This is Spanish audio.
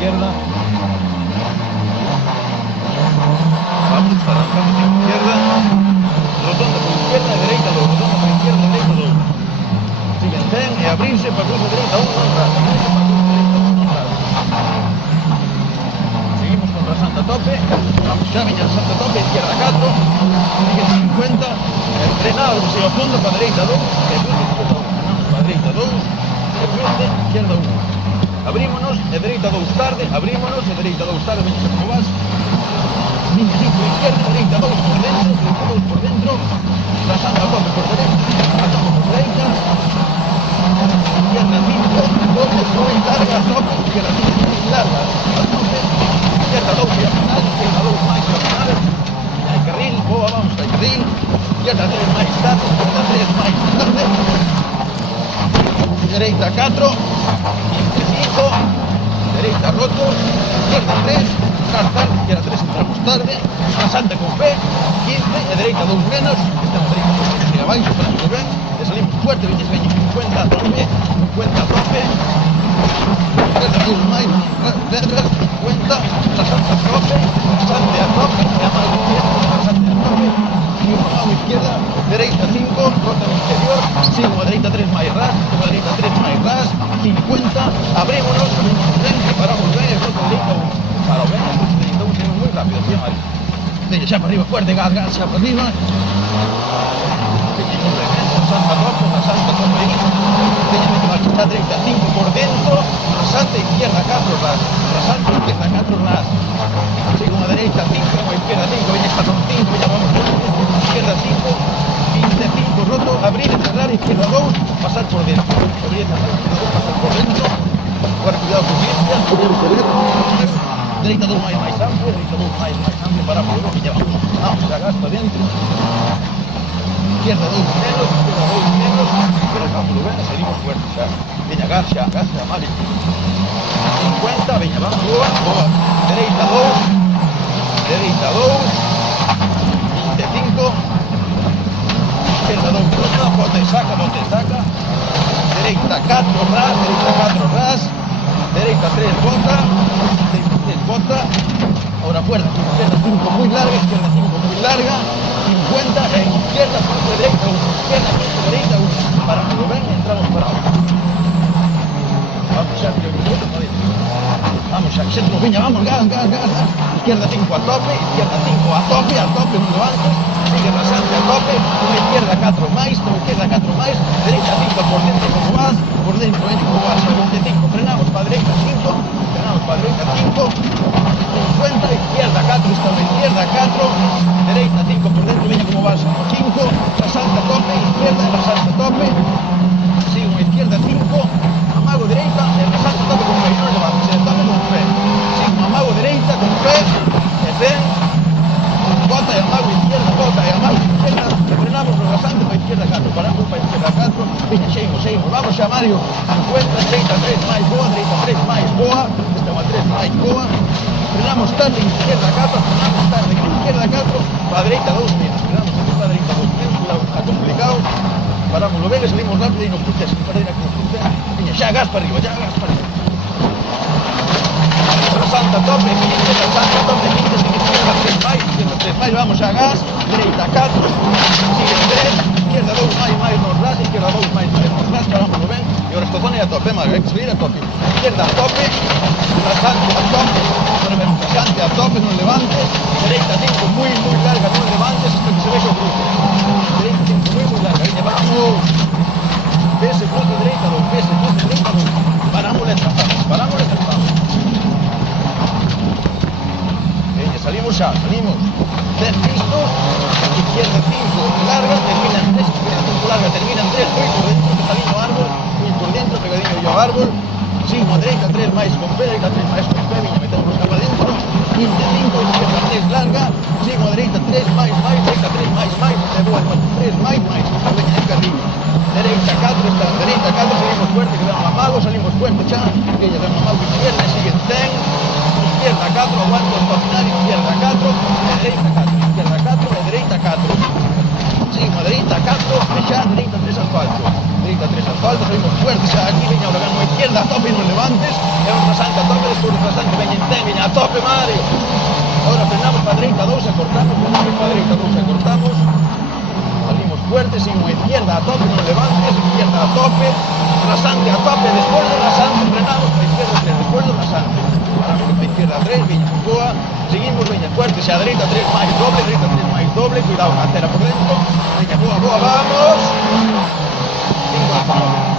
izquierda. Vamos, arrancamos en izquierda. Rotonda por izquierda, derecha 2. Rotonda por izquierda, derecha 2. Siguen 100 e abrirse para cruz derecha 1, non rasa. Seguimos con rasante a tope. Vamos xa, veña rasante a tope, izquierda 4. Siguen 50. Frenados, se ao fondo para derecha 2. E cruce izquierda 1. Frenamos para derecha 2. E cruce izquierda 1. Abrímonos e dereita 2 tarde, abrímonos e dereita 2 tarde, veña como vas. 25 izquierda, dereita 2 por dentro, dereita 2 por dentro, rasando a tope por derecha, a tope por derecha, izquierda 5, doble, muy larga, a tope, izquierda 5, muy larga, a tope, izquierda 2 y a final, izquierda 2 máis y a final, y hai carril, boa, vamos, hai carril, izquierda 3 máis tarde, izquierda 3 máis tarde, dereita 4, 25, dereita roto, izquierda 3, tarde, izquierda 3 entramos tarde, rasante con P, 15 e dereita 2 menos, estamos dereita 2 menos e abaixo, para que ben, e salimos fuerte, 20, 50 a tope, 50 a tope, izquierda 2 máis, vergas, 50, rasante a tope, rasante a tope, e a mano izquierda, rasante a tope, e a mano izquierda, dereita 5, rota no interior, sigo a dereita 3 máis ras, a dereita 3 máis ras, 50, abrímonos ben, preparamos ben, rota dereita 1. Para o ben, dereita 1, seguimos moi rápido, tía Mari. Veña, xa para arriba, fuerte, gas, xa para arriba. Veña, con reversa, rasante a tope aí. Veña, mete marcha dereita 5 por dentro, rasante izquierda 4 ras, rasante izquierda 4 ras. Sigo a dereita 5, a izquierda 5, veña, está con 5, veña, vamos, izquierda 5, 25 roto, abrir e cerrar, izquierda 2, pasar por dentro. Abrir e cerrar, izquierda 2, pasar por dentro. Agora, cuidado con Cristian, dereita 2 máis amplio, dereita 2 máis amplio, paramos luego que llevamos. Vamos, ya gas para dentro. Izquierda 2 menos, pero vamos, lo ven, salimos fuerte, xa. Veña, gas, xa, vale. 50, veña, vamos, boa. Dereita 2, 25, izquierda 2, rota, bote saca, dereita 4 ras, dereita 3 bota, ahora fuerza, izquierda 5 muy larga, izquierda 5 muy larga, 50, en izquierda 5 dereita 1, izquierda 5 dereita 1, paramos, lo ven, entramos parados. Vamos xa, tío, vamos xa, que veña, vamos, gas, izquierda 5 a tope, izquierda 5 a tope, un levantes, sigue rasante a tope, una izquierda 4 máis, derecha 5 por dentro como vas, por dentro, como vas, 25, frenamos para derecha 5, 50, izquierda 4, esta una izquierda 4, derecha 5 por dentro, veña como vas, 5, rasante a tope, izquierda, rasante a tope, sigue una izquierda 5, amago dereita, e rasante a tope con P, non levantes, e tope con P, sigue un amago dereita con P, e P, bota e amago izquierda, frenamos no rasante para izquierda 4, paramos para izquierda 4, veña, seguimos, vamos xa Mario, 50, dereita 3 máis boa, esta uma 3 máis boa, frenamos tarde, izquierda 4, izquierda 4, para dereita 2 menos, frenamos para dereita 2 menos, cuidado, está complicado, paramos lo ben, salimos rápido e no cruces, sin perder aquí no cruces, veña, xa gas para arriba, rasante a tope, 15, izquierda 3 máis, vamos a gas, dereita 4, sigue 3, izquierda 2 máis nos ras, izquierda 2 máis nos ras, paramos lo ben, e ahora esta zona é a tope, Mario, hai que salir a tope, izquierda a tope, rasante a tope, non levantes, dereita 5 moi larga, non levantes, hasta que se vexa o cruce, dereita 5 moi larga, veña, vamos, vese, cruce dereita 2, paramos e trazamos, veña, salimos xa, 10 listos, izquierda 5 larga, termina en 3, izquierda 5 larga, termina en 3, moi por dentro, pegadinho ao árbol, moi por dentro, pegadinho ao árbol, sigo a dereita 3 máis con P, veña, metemos capa dentro, 15, 5, izquierda 3 larga, sigo a dereita 3 máis, dereita 3 máis, e boa, 3 máis, veña, en carril, dereita 4, está dereita 4, salimos fuerte, que vemos amago, salimos fuerte xa, que ya vemos amago izquierda, siguen 100, izquierda 4, aguanto hasta o final, izquierda 4, e dereita 4, izquierda 4, e dereita 4, sigo a dereita 4, e xa dereita 3 asfalto, salimos fuerte xa aquí, veña, ahora vemos a izquierda a tope, non levantes, e un rasante a tope, despois do rasante, veña en ten, veña a tope, Mario. Agora frenamos para a dereita 2 e cortamos, frenamos para a dereita 2 e cortamos. Salimos fuertes, seguimos a izquierda a tope, non levantes, izquierda a tope, rasante a tope, despois do rasante frenamos para a izquierda 3, despois do rasante. Paramos para a izquierda 3, veña boa, seguimos, veña fuertes, e a dereita 3 máis doble, dereita 3 máis doble, cuidado, cantera por dentro, veña boa, boa, vamos. 5 de favor.